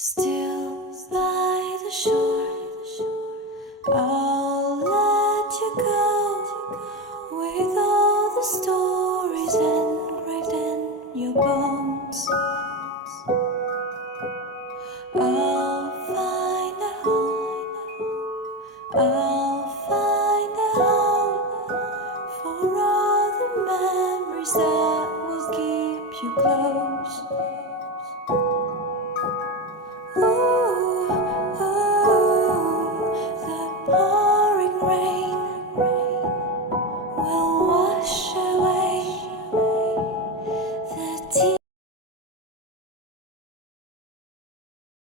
Still by the shore, I'll let you go with all the stories engraved in your bones.